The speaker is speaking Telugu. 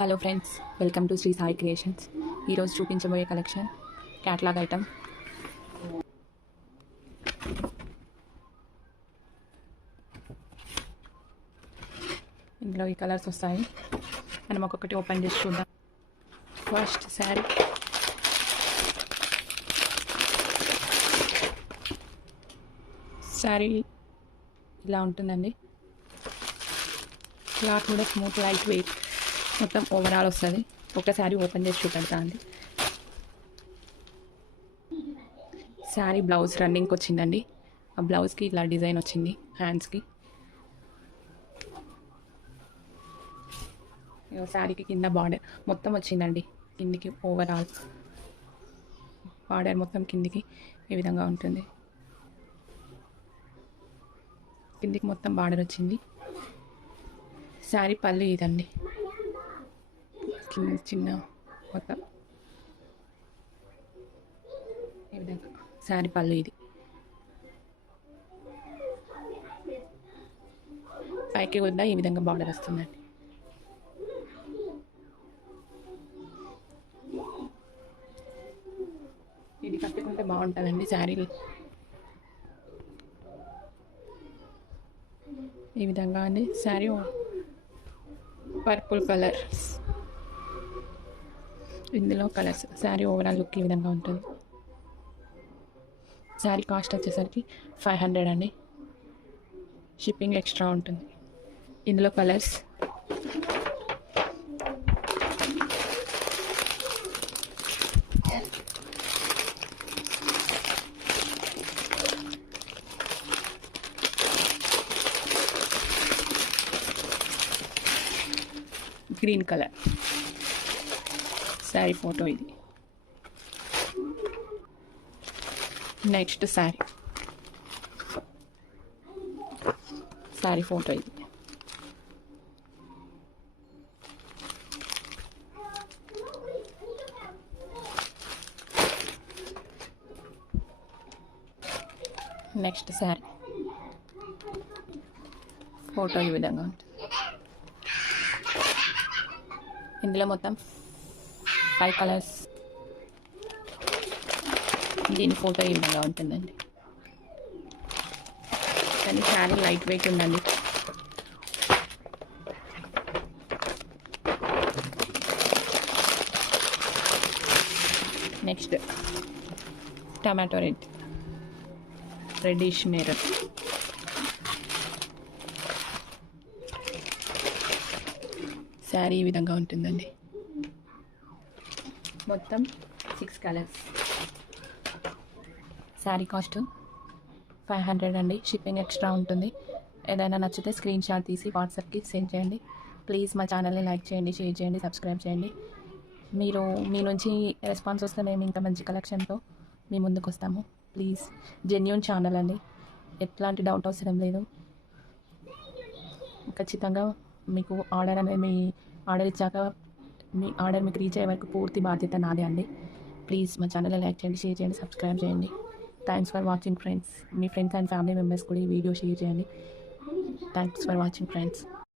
Hello friends, welcome to Shri Sai creations. ఈరోజు చూపించబోయే కలెక్షన్ క్యాట్లాగ్ ఐటమ్. ఇందులో ఈ కలర్స్ వస్తాయి. మనం ఒక్కొక్కటి ఓపెన్ చేసి చూద్దాం. ఫస్ట్ శారీ ఇలా ఉంటుందండి. క్లాత్ కూడా స్మూత్, లైట్ వెయిట్, మొత్తం ఓవరాల్ వస్తుంది. ఒకసారి ఓపెన్ చేసి చూపెడతా అండి. శారీ బ్లౌజ్ రన్నింగ్కి వచ్చిందండి. ఆ బ్లౌజ్కి ఇట్లా డిజైన్ వచ్చింది హ్యాండ్స్కి. శారీకి కింద బార్డర్ మొత్తం వచ్చిందండి. కిందికి ఓవరాల్ బార్డర్ మొత్తం కిందికి ఈ విధంగా ఉంటుంది. కిందికి మొత్తం బార్డర్ వచ్చింది. శారీ పళ్ళు ఇదండి. చిన్న మొత్తం ఈ విధంగా శారీ పళ్ళు ఇది. పైకి కూడా ఈ విధంగా బార్డర్ వస్తుందండి. ఇది కట్టుకుంటే బాగుంటుందండి శారీలు. ఈ విధంగా అండి. శారీ పర్పుల్ కలర్, ఇందులో కలర్స్. శారీ ఓవరాల్ లుక్ ఈ విధంగా ఉంటుంది. శారీ కాస్ట్ వచ్చేసరికి 500 అండి. షిప్పింగ్ ఎక్స్ట్రా ఉంటుంది. ఇందులో colours green colour sari photo ఇది. నెక్స్ట్ శారీ ఫోటో ఇది. నెక్స్ట్ శారీ ఫోటో ఈ విధంగా ఉంటుంది. ఇందులో మొత్తం 5 కలర్స్. దీని ఫోటో ఈ విధంగా ఉంటుందండి. కానీ శారీ లైట్ వెయిట్ ఉందండి. Next tomato reddish maroon. Sari ఈ విధంగా ఉంటుందండి. మొత్తం 6 కలర్స్. శారీ కాస్ట్ 500 అండి. షిప్పింగ్ ఎక్స్ట్రా ఉంటుంది. ఏదైనా నచ్చితే స్క్రీన్ షాట్ తీసి వాట్సాప్కి సెండ్ చేయండి. ప్లీజ్ మా ఛానల్ని లైక్ చేయండి, షేర్ చేయండి, సబ్స్క్రైబ్ చేయండి. మీ నుంచి రెస్పాన్స్ వస్తే మేము ఇంకా మంచి కలెక్షన్తో మీ ముందుకు వస్తాము. ప్లీజ్, జెన్యూన్ ఛానల్ అండి. ఎట్లాంటి డౌట్ అవసరం లేదు. ఖచ్చితంగా మీకు ఆర్డర్ అనేది మీ ఆర్డర్ ఇచ్చాక మీ ఆర్డర్ మీకు రీచ్ అయ్యే వరకు పూర్తి బాధ్యత నాదే అండి. ప్లీజ్ మా ఛానల్ని లైక్ చేయండి, షేర్ చేయండి, సబ్స్క్రైబ్ చేయండి. Thanks for watching friends. Me friends and family members కూడా ఈ వీడియో షేర్ చేయండి. Thanks for watching friends.